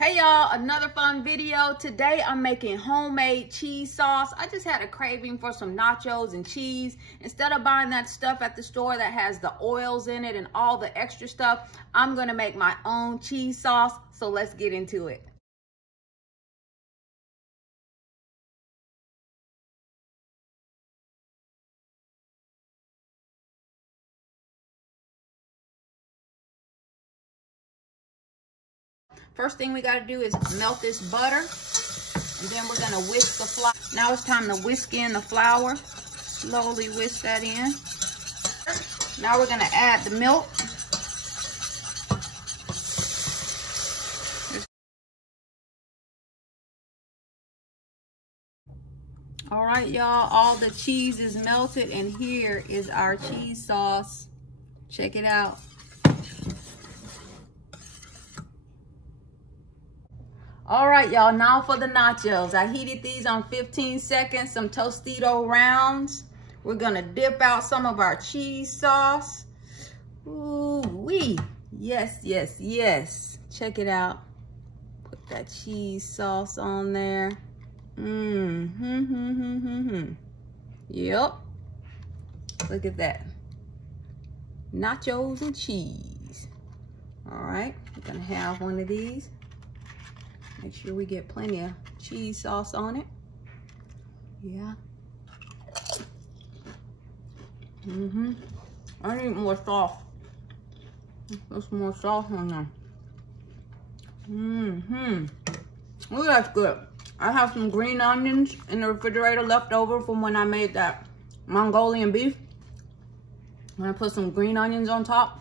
Hey y'all, another fun video. Today I'm making homemade cheese sauce. I just had a craving for some nachos and cheese. Instead of buying that stuff at the store that has the oils in it and all the extra stuff, I'm gonna make my own cheese sauce. So let's get into it. First thing we gotta do is melt this butter. And then we're gonna whisk the flour. Now it's time to whisk in the flour. Slowly whisk that in. Now we're gonna add the milk. All right, y'all, all the cheese is melted and here is our cheese sauce. Check it out. All right, y'all, now for the nachos. I heated these on 15 seconds, some Tostito rounds. We're gonna dip out some of our cheese sauce. Ooh-wee, yes, yes, yes. Check it out. Put that cheese sauce on there. Yep, look at that. Nachos and cheese. All right, we're gonna have one of these. Make sure we get plenty of cheese sauce on it. Yeah. I need more sauce. There's more sauce on there. Oh, that's good. I have some green onions in the refrigerator left over from when I made that Mongolian beef. I'm gonna put some green onions on top.